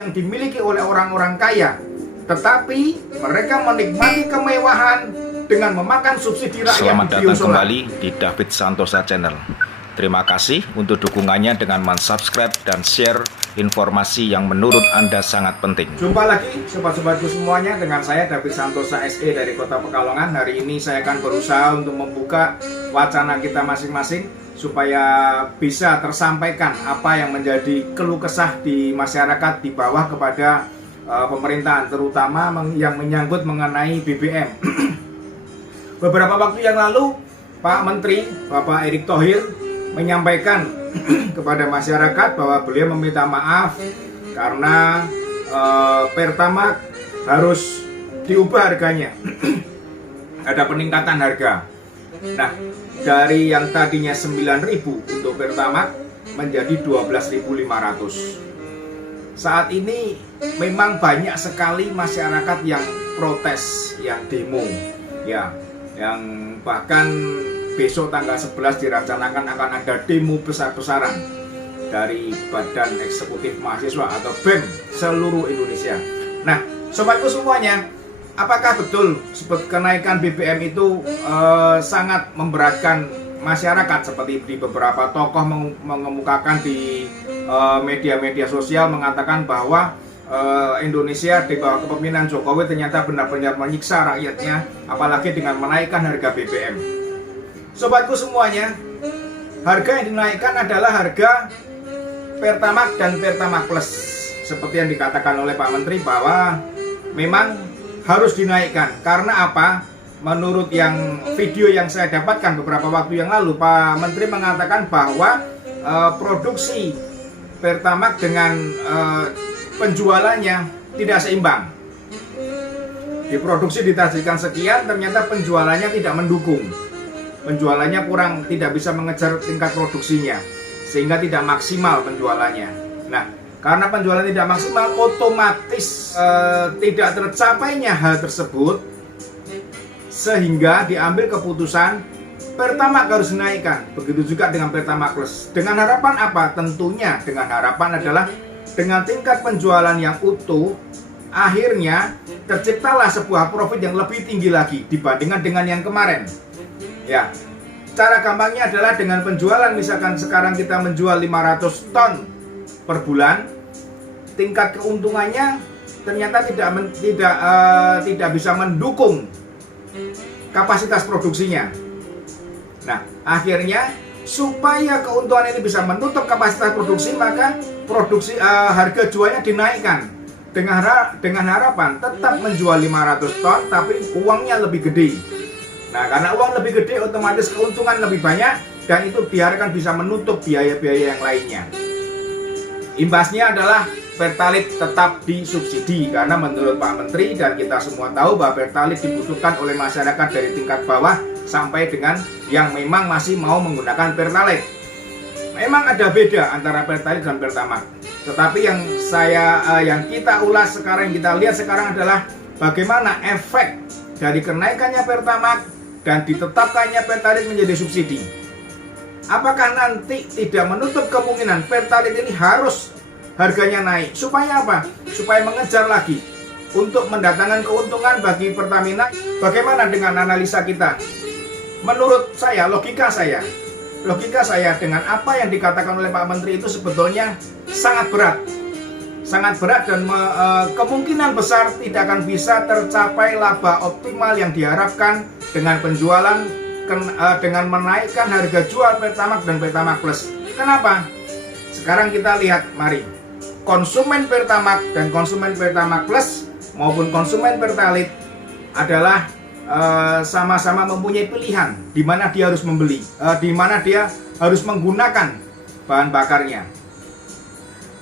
yang dimiliki oleh orang-orang kaya, tetapi mereka menikmati kemewahan dengan memakan subsidi rakyat. Selamat di datang biosolar. kembali di David Santosa Channel. Terima kasih untuk dukungannya dengan subscribe dan share informasi yang menurut Anda sangat penting. Jumpa lagi sobat-sobatku semuanya dengan saya David Santosa SE dari Kota Pekalongan. Hari ini saya akan berusaha untuk membuka wacana kita masing-masing supaya bisa tersampaikan apa yang menjadi keluh kesah di masyarakat di bawah kepada pemerintahan, terutama yang menyangkut mengenai BBM. Beberapa waktu yang lalu Pak Menteri, Bapak Erick Thohir menyampaikan kepada masyarakat bahwa beliau meminta maaf karena Pertamax harus diubah harganya. Ada peningkatan harga. Nah, dari yang tadinya 9.000 untuk Pertamax menjadi 12.500. Saat ini memang banyak sekali masyarakat yang protes, yang demo, ya, yang bahkan besok tanggal 11 direncanakan akan ada demo besar-besaran dari Badan Eksekutif Mahasiswa atau BEM seluruh Indonesia. Nah, sobatku semuanya, apakah betul kenaikan BBM itu sangat memberatkan masyarakat seperti di beberapa tokoh mengemukakan di media-media sosial mengatakan bahwa Indonesia di bawah kepemimpinan Jokowi ternyata benar-benar menyiksa rakyatnya, apalagi dengan menaikkan harga BBM. Sobatku semuanya, harga yang dinaikkan adalah harga Pertamax dan Pertamax Plus. Seperti yang dikatakan oleh Pak Menteri bahwa memang harus dinaikkan. Karena apa? Menurut yang video yang saya dapatkan beberapa waktu yang lalu, Pak Menteri mengatakan bahwa produksi Pertamax dengan penjualannya tidak seimbang. Diproduksi ditargetkan sekian, ternyata penjualannya tidak mendukung. Penjualannya kurang, tidak bisa mengejar tingkat produksinya, sehingga tidak maksimal penjualannya. Nah, karena penjualan tidak maksimal, otomatis tidak tercapainya hal tersebut, sehingga diambil keputusan Pertamax harus dinaikkan. Begitu juga dengan Pertamax Plus. Dengan harapan apa? Tentunya dengan harapan adalah dengan tingkat penjualan yang utuh, akhirnya terciptalah sebuah profit yang lebih tinggi lagi dibandingkan dengan yang kemarin. Ya, cara gampangnya adalah dengan penjualan, misalkan sekarang kita menjual 500 ton per bulan, tingkat keuntungannya ternyata tidak bisa mendukung kapasitas produksinya. Nah, akhirnya supaya keuntungan ini bisa menutup kapasitas produksi, maka harga jualnya dinaikkan dengan harapan tetap menjual 500 ton tapi uangnya lebih gede. Nah, karena uang lebih gede, otomatis keuntungan lebih banyak, dan itu diharapkan bisa menutup biaya-biaya yang lainnya. Imbasnya adalah Pertalite tetap disubsidi, karena menurut Pak Menteri dan kita semua tahu bahwa Pertalite dibutuhkan oleh masyarakat dari tingkat bawah sampai dengan yang memang masih mau menggunakan Pertalite. Memang ada beda antara Pertalite dan Pertamax. Tetapi yang kita ulas sekarang, yang kita lihat sekarang adalah bagaimana efek dari kenaikannya Pertamax dan ditetapkannya Pertalite menjadi subsidi. Apakah nanti tidak menutup kemungkinan Pertalite ini harus harganya naik? Supaya apa? Supaya mengejar lagi untuk mendatangkan keuntungan bagi Pertamina. Bagaimana dengan analisa kita? Menurut saya, logika saya dengan apa yang dikatakan oleh Pak Menteri itu sebetulnya sangat berat dan kemungkinan besar tidak akan bisa tercapai laba optimal yang diharapkan dengan penjualan dengan menaikkan harga jual Pertamax dan Pertamax Plus. Kenapa? Sekarang kita lihat, mari, konsumen Pertamax dan konsumen Pertamax Plus maupun konsumen Pertalite adalah sama-sama mempunyai pilihan di mana dia harus membeli, di mana dia harus menggunakan bahan bakarnya.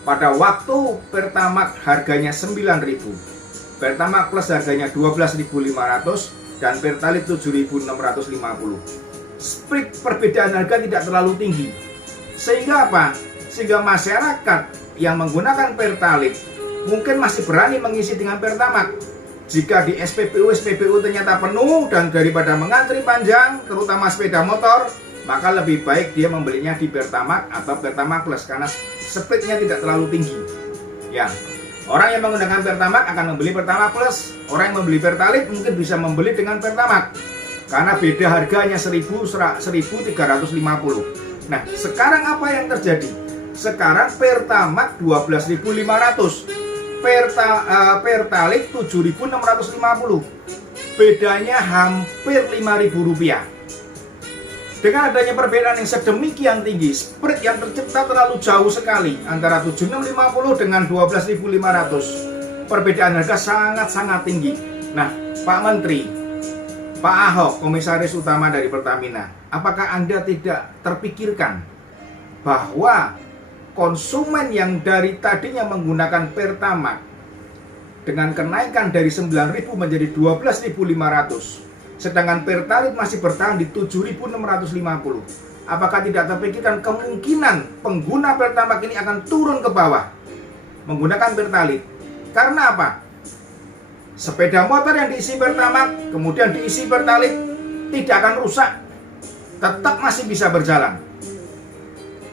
Pada waktu Pertamax harganya 9.000, Pertamax Plus harganya 12.500 dan Pertalite 7.650. Split perbedaan harga tidak terlalu tinggi. Sehingga apa? Sehingga masyarakat yang menggunakan Pertalite mungkin masih berani mengisi dengan Pertamax. Jika di SPBU ternyata penuh dan daripada mengantri panjang, terutama sepeda motor, maka lebih baik dia membelinya di Pertamax atau Pertamax Plus karena splitnya tidak terlalu tinggi. Ya, Orang yang menggunakan Pertamax akan membeli Pertamax Plus. Orang yang membeli Pertalite mungkin bisa membeli dengan Pertamax, karena beda harganya 1.350. Nah, sekarang apa yang terjadi? Sekarang Pertamax 12.500, Pertalite 7.650. Bedanya hampir Rp5.000. Dengan adanya perbedaan yang sedemikian tinggi, spread yang tercipta terlalu jauh sekali antara 7.650 dengan 12.500. Perbedaan harga sangat-sangat tinggi. Nah, Pak Menteri, Pak Ahok, Komisaris Utama dari Pertamina, apakah Anda tidak terpikirkan bahwa konsumen yang dari tadinya menggunakan Pertamax dengan kenaikan dari 9.000 menjadi 12.500, sedangkan Pertalite masih bertahan di 7.650. Apakah tidak terpikirkan kemungkinan pengguna Pertamax ini akan turun ke bawah menggunakan Pertalite? Karena apa? Sepeda motor yang diisi Pertamax kemudian diisi Pertalite tidak akan rusak, tetap masih bisa berjalan.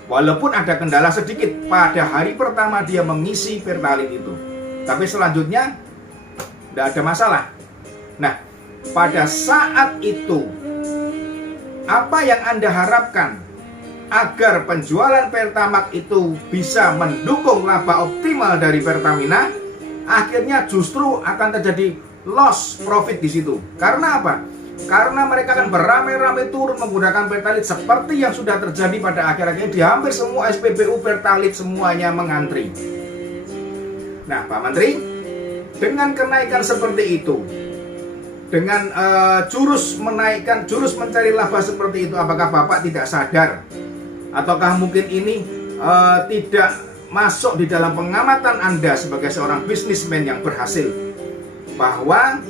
Walaupun ada kendala sedikit pada hari pertama dia mengisi Pertalite itu, tapi selanjutnya tidak ada masalah. Nah, pada saat itu, apa yang Anda harapkan agar penjualan Pertamax itu bisa mendukung laba optimal dari Pertamina? Akhirnya justru akan terjadi loss profit di situ. Karena apa? Karena mereka akan beramai-ramai turun menggunakan Pertalite seperti yang sudah terjadi pada akhir-akhir ini. Di hampir semua SPBU Pertalite semuanya mengantri. Nah, Pak Menteri, dengan kenaikan seperti itu, dengan jurus mencari laba seperti itu, apakah Bapak tidak sadar? Ataukah mungkin ini tidak masuk di dalam pengamatan Anda sebagai seorang bisnismen yang berhasil, bahwa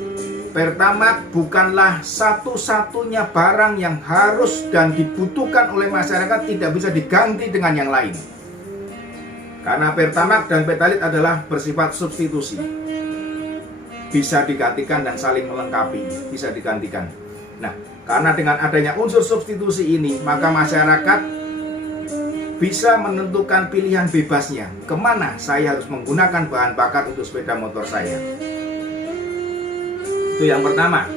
Pertamax bukanlah satu-satunya barang yang harus dan dibutuhkan oleh masyarakat, tidak bisa diganti dengan yang lain. Karena Pertamax dan Pertalite adalah bersifat substitusi, bisa digantikan dan saling melengkapi, bisa digantikan. Nah, karena dengan adanya unsur substitusi ini, maka masyarakat bisa menentukan pilihan bebasnya, kemana saya harus menggunakan bahan bakar untuk sepeda motor saya. Itu yang pertama.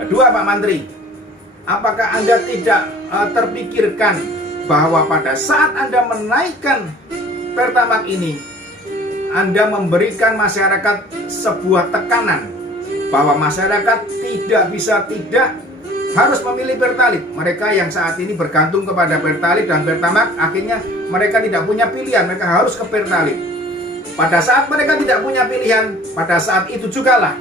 Kedua, Pak Menteri, apakah Anda tidak terpikirkan bahwa pada saat Anda menaikkan Pertamax ini, Anda memberikan masyarakat sebuah tekanan bahwa masyarakat tidak harus memilih Pertalite. Mereka yang saat ini bergantung kepada Pertalite dan Pertamax, akhirnya mereka tidak punya pilihan, mereka harus ke Pertalite. Pada saat mereka tidak punya pilihan, pada saat itu jugalah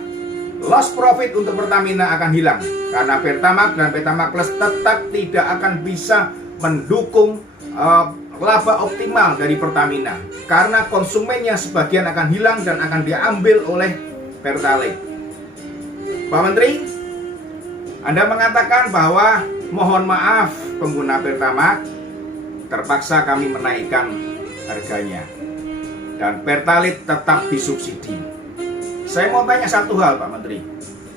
loss profit untuk Pertamina akan hilang, karena Pertamax dan Pertamax Plus tetap tidak akan bisa mendukung laba optimal dari Pertamina, karena konsumennya sebagian akan hilang dan akan diambil oleh Pertalite. Pak Menteri, Anda mengatakan bahwa mohon maaf pengguna Pertamax, terpaksa kami menaikkan harganya dan Pertalite tetap disubsidi. Saya mau tanya satu hal, Pak Menteri,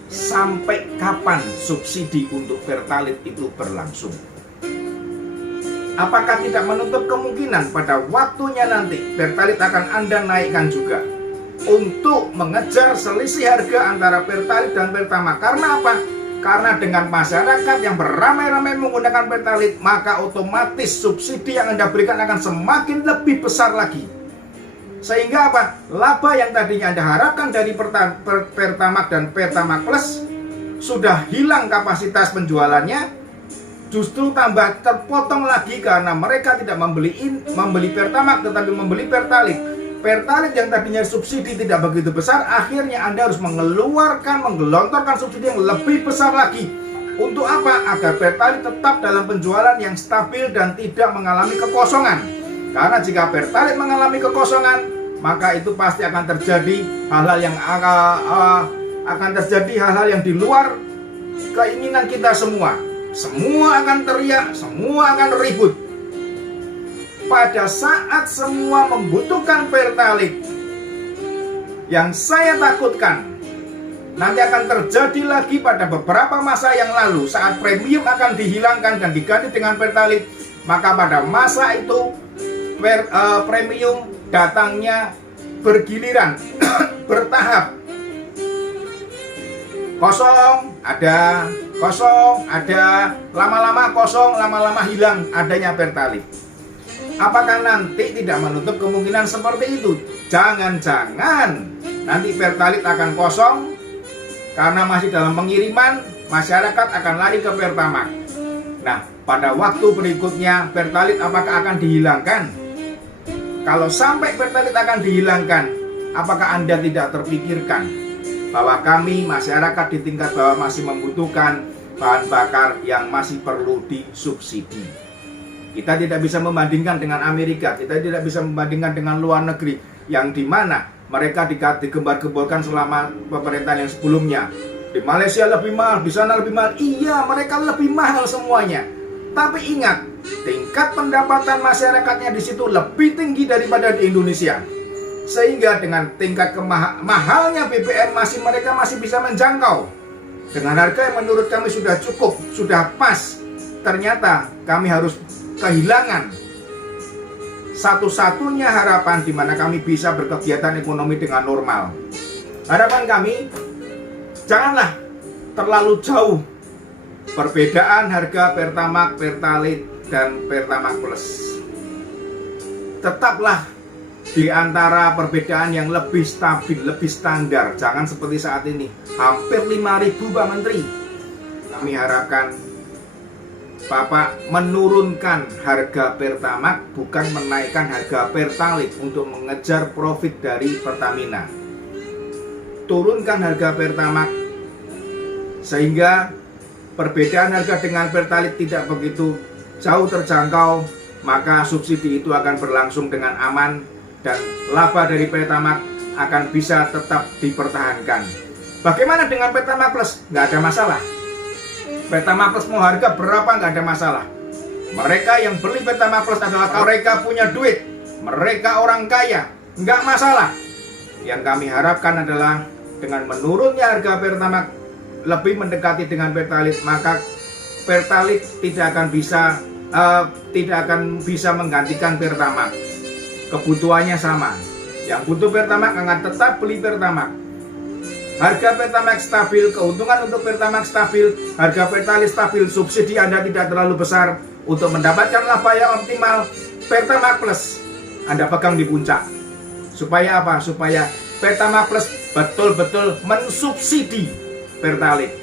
sampai kapan subsidi untuk Pertalite itu berlangsung? Apakah tidak menutup kemungkinan pada waktunya nanti Pertalite akan Anda naikkan juga untuk mengejar selisih harga antara Pertalite dan Pertamax? Karena apa? Karena dengan masyarakat yang beramai-ramai menggunakan Pertalite, maka otomatis subsidi yang Anda berikan akan semakin lebih besar lagi. Sehingga apa? Laba yang tadinya Anda harapkan dari Pertamax dan Pertamax Plus sudah hilang kapasitas penjualannya, justru tambah terpotong lagi karena mereka tidak membeli Pertamax tetapi membeli Pertalite. Pertalite yang tadinya subsidi tidak begitu besar, akhirnya Anda harus menggelontorkan subsidi yang lebih besar lagi. Untuk apa? Agar Pertalite tetap dalam penjualan yang stabil dan tidak mengalami kekosongan. Karena jika Pertalite mengalami kekosongan, maka itu pasti akan terjadi hal-hal yang di luar keinginan kita semua. Semua akan teriak, semua akan ribut. Pada saat semua membutuhkan Pertalite, yang saya takutkan nanti akan terjadi lagi pada beberapa masa yang lalu, saat premium akan dihilangkan dan diganti dengan Pertalite, maka pada masa itu premium datangnya bergiliran, bertahap. Kosong, ada, lama-lama kosong, lama-lama hilang adanya Pertalite. Apakah nanti tidak menutup kemungkinan seperti itu? Jangan-jangan nanti Pertalite akan kosong karena masih dalam pengiriman, masyarakat akan lari ke Pertamax. Nah, pada waktu berikutnya Pertalite apakah akan dihilangkan? Kalau sampai Pertalite akan dihilangkan, apakah Anda tidak terpikirkan bahwa kami masyarakat di tingkat bawah masih membutuhkan bahan bakar yang masih perlu disubsidi? Kita tidak bisa membandingkan dengan Amerika, kita tidak bisa membandingkan dengan luar negeri yang dimana mereka digembar-gemborkan selama pemerintahan yang sebelumnya. Di Malaysia lebih mahal, di sana lebih mahal. Iya, mereka lebih mahal semuanya. Tapi ingat, tingkat pendapatan masyarakatnya di situ lebih tinggi daripada di Indonesia. Sehingga dengan tingkat mahalnya BBM mereka masih bisa menjangkau. Dengan harga yang menurut kami sudah cukup, sudah pas. Ternyata kami harus kehilangan satu-satunya harapan di mana kami bisa berkegiatan ekonomi dengan normal. Harapan kami, janganlah terlalu jauh perbedaan harga Pertamax, Pertalite, dan Pertamax Plus. Tetaplah di antara perbedaan yang lebih stabil, lebih standar. Jangan seperti saat ini, hampir 5.000 Pak Menteri. Kami harapkan Bapak menurunkan harga Pertamax, bukan menaikkan harga Pertalite untuk mengejar profit dari Pertamina. Turunkan harga Pertamax sehingga perbedaan harga dengan Pertalite tidak begitu jauh terjangkau, maka subsidi itu akan berlangsung dengan aman dan laba dari Pertamax akan bisa tetap dipertahankan. Bagaimana dengan Pertamax Plus? Nggak ada masalah. Pertamax Plus mau harga berapa nggak ada masalah. Mereka yang beli Pertamax Plus adalah mereka punya duit, mereka orang kaya, nggak masalah. Yang kami harapkan adalah dengan menurunnya harga Pertamax lebih mendekati dengan Pertalite, maka Pertalite tidak akan bisa menggantikan Pertamax. Kebutuhannya sama. Yang butuh Pertamax akan tetap beli Pertamax. Harga Pertamax stabil, keuntungan untuk Pertamax stabil, harga Pertalite stabil, subsidi Anda tidak terlalu besar. Untuk mendapatkan laba yang optimal, Pertamax Plus Anda pegang di puncak. Supaya apa? Supaya Pertamax Plus betul-betul mensubsidi Pertalite.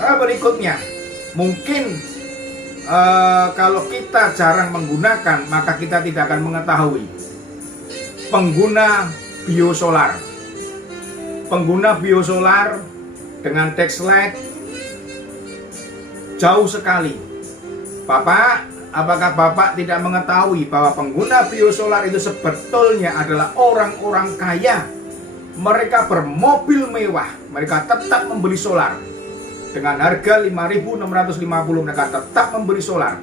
Berikutnya, mungkin kalau kita jarang menggunakan, maka kita tidak akan mengetahui. Pengguna biosolar dengan Dexlet jauh sekali. Bapak, apakah Bapak tidak mengetahui bahwa pengguna biosolar itu sebetulnya adalah orang-orang kaya? Mereka bermobil mewah, mereka tetap membeli solar. Dengan harga 5.650 mereka tetap membeli solar.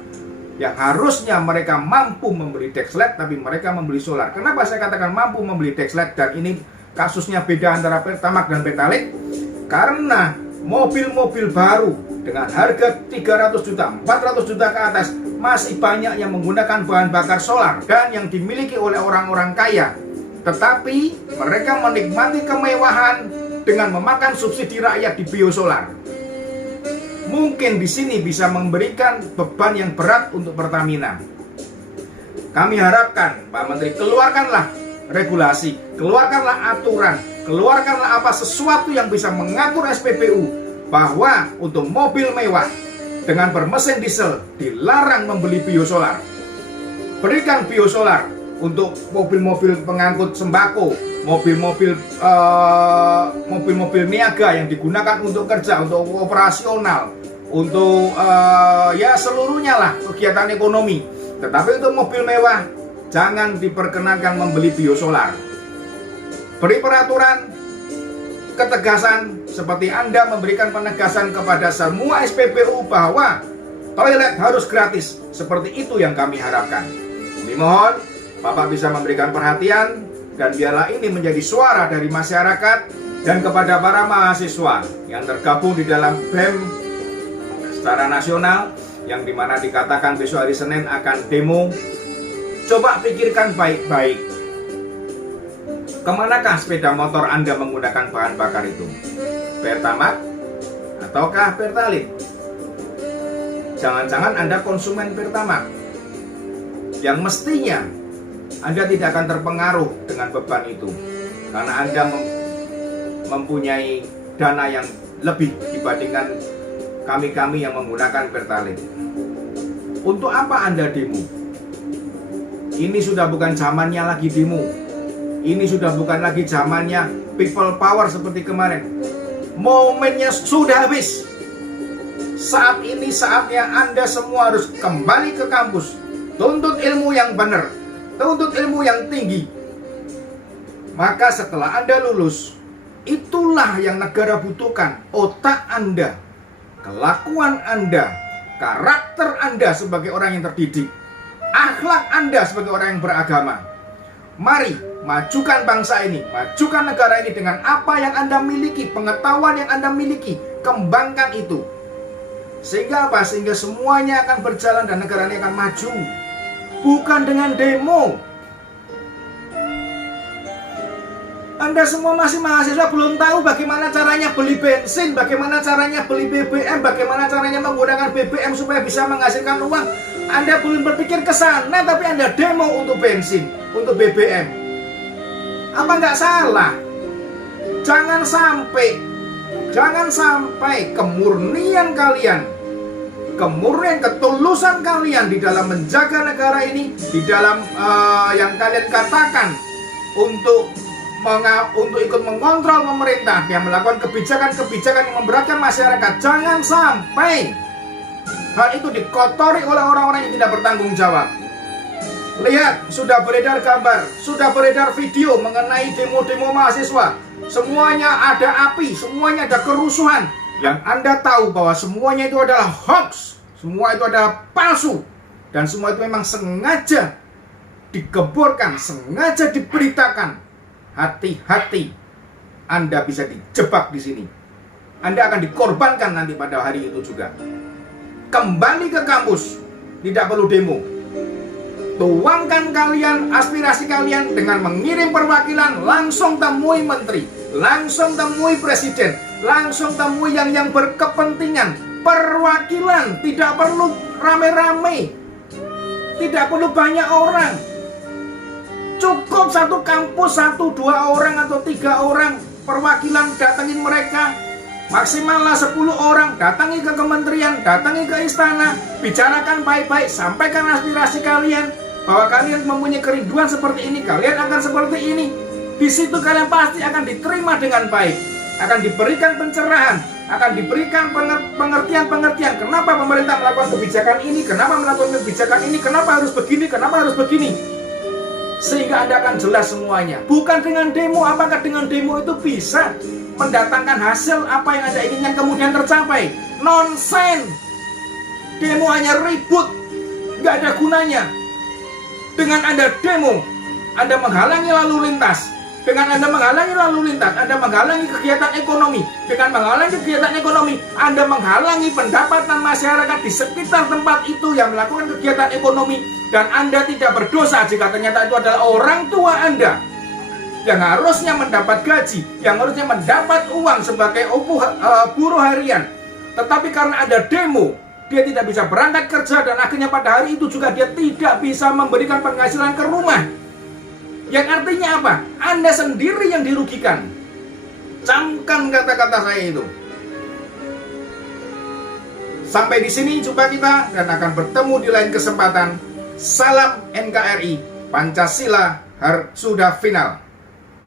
Yang harusnya mereka mampu membeli Dexlet, tapi mereka membeli solar. Kenapa saya katakan mampu membeli Dexlet? Dan ini kasusnya beda antara Pertamax dan Pertalite. Karena mobil-mobil baru dengan harga 300 juta, 400 juta ke atas masih banyak yang menggunakan bahan bakar solar dan yang dimiliki oleh orang-orang kaya. Tetapi mereka menikmati kemewahan dengan memakan subsidi rakyat di biosolar. Mungkin di sini bisa memberikan beban yang berat untuk Pertamina. Kami harapkan Pak Menteri keluarkanlah regulasi, keluarkanlah aturan, keluarkanlah sesuatu yang bisa mengatur SPBU bahwa untuk mobil mewah dengan bermesin diesel dilarang membeli biosolar. Berikan biosolar untuk mobil-mobil pengangkut sembako, mobil-mobil niaga yang digunakan untuk kerja, untuk operasional, untuk ya seluruhnya lah kegiatan ekonomi. Tetapi untuk mobil mewah jangan diperkenankan membeli biosolar. Beri peraturan, ketegasan seperti Anda memberikan penegasan kepada semua SPBU bahwa toilet harus gratis. Seperti itu yang kami harapkan. Kami mohon Bapak bisa memberikan perhatian dan biarlah ini menjadi suara dari masyarakat dan kepada para mahasiswa yang tergabung di dalam BEM secara nasional yang dimana dikatakan besok hari Senin akan demo. Coba pikirkan baik-baik. Kemanakah sepeda motor Anda menggunakan bahan bakar itu? Pertamax ataukah Pertalite? Jangan-jangan Anda konsumen Pertamax, yang mestinya Anda tidak akan terpengaruh dengan beban itu, karena Anda mempunyai dana yang lebih dibandingkan kami-kami yang menggunakan Pertalite. Untuk apa Anda demo? Ini sudah bukan zamannya lagi demo. Ini sudah bukan lagi zamannya people power seperti kemarin. Momennya sudah habis. Saat ini saatnya Anda semua harus kembali ke kampus. Tuntut ilmu yang benar, tuntut ilmu yang tinggi. Maka setelah Anda lulus, itulah yang negara butuhkan. Otak Anda, kelakuan Anda, karakter Anda sebagai orang yang terdidik, akhlak Anda sebagai orang yang beragama. Mari majukan bangsa ini, majukan negara ini dengan apa yang Anda miliki, pengetahuan yang Anda miliki. Kembangkan itu. Sehingga apa? Sehingga semuanya akan berjalan dan negara ini akan maju. Bukan dengan demo. Anda semua masih mahasiswa, belum tahu bagaimana caranya beli bensin, bagaimana caranya beli BBM, bagaimana caranya menggunakan BBM supaya bisa menghasilkan uang. Anda belum berpikir ke sana, tapi Anda demo untuk bensin, untuk BBM. Apa nggak salah? Jangan sampai kemurnian kalian, kemurnian ketulusan kalian di dalam menjaga negara ini, di dalam yang kalian katakan untuk ikut mengontrol pemerintah yang melakukan kebijakan-kebijakan yang memberatkan masyarakat. Jangan sampai hal itu dikotori oleh orang-orang yang tidak bertanggung jawab. Lihat, sudah beredar gambar, sudah beredar video mengenai demo-demo mahasiswa. Semuanya ada api, semuanya ada kerusuhan. Yang Anda tahu bahwa semuanya itu adalah hoax, semua itu adalah palsu, dan semua itu memang sengaja digemborkan, sengaja diberitakan. Hati-hati, Anda bisa dijebak di sini. Anda akan dikorbankan nanti pada hari itu juga. Kembali ke kampus, tidak perlu demo. Tuangkan kalian aspirasi kalian dengan mengirim perwakilan, langsung temui menteri, langsung temui presiden, langsung temui yang berkepentingan. Perwakilan, tidak perlu rame-rame, tidak perlu banyak orang. Cukup satu kampus, 1, 2 orang atau 3 orang perwakilan, datangin mereka. Maksimallah 10 orang, datangi ke kementerian, datangi ke istana, bicarakan baik-baik, sampaikan aspirasi kalian, bahwa kalian mempunyai kerinduan seperti ini, kalian akan seperti ini. Di situ kalian pasti akan diterima dengan baik, akan diberikan pencerahan, akan diberikan pengertian-pengertian. Kenapa pemerintah melakukan kebijakan ini, kenapa melakukan kebijakan ini, kenapa harus begini, kenapa harus begini. Sehingga Anda akan jelas semuanya. Bukan dengan demo. Apakah dengan demo itu bisa mendatangkan hasil apa yang Anda inginkan kemudian tercapai? Nonsen. Demo hanya ribut, nggak ada gunanya. Dengan Anda demo, Anda menghalangi lalu lintas. Dengan Anda menghalangi lalu lintas, Anda menghalangi kegiatan ekonomi. Dengan menghalangi kegiatan ekonomi, Anda menghalangi pendapatan masyarakat di sekitar tempat itu yang melakukan kegiatan ekonomi. Dan Anda tidak berdosa jika ternyata itu adalah orang tua Anda yang harusnya mendapat gaji, yang harusnya mendapat uang sebagai buruh harian. Tetapi karena ada demo, dia tidak bisa berangkat kerja, dan akhirnya pada hari itu juga dia tidak bisa memberikan penghasilan ke rumah. Yang artinya apa? Anda sendiri yang dirugikan. Camkan kata-kata saya itu. Sampai di sini jumpa kita, dan akan bertemu di lain kesempatan. Salam NKRI, Pancasila sudah final.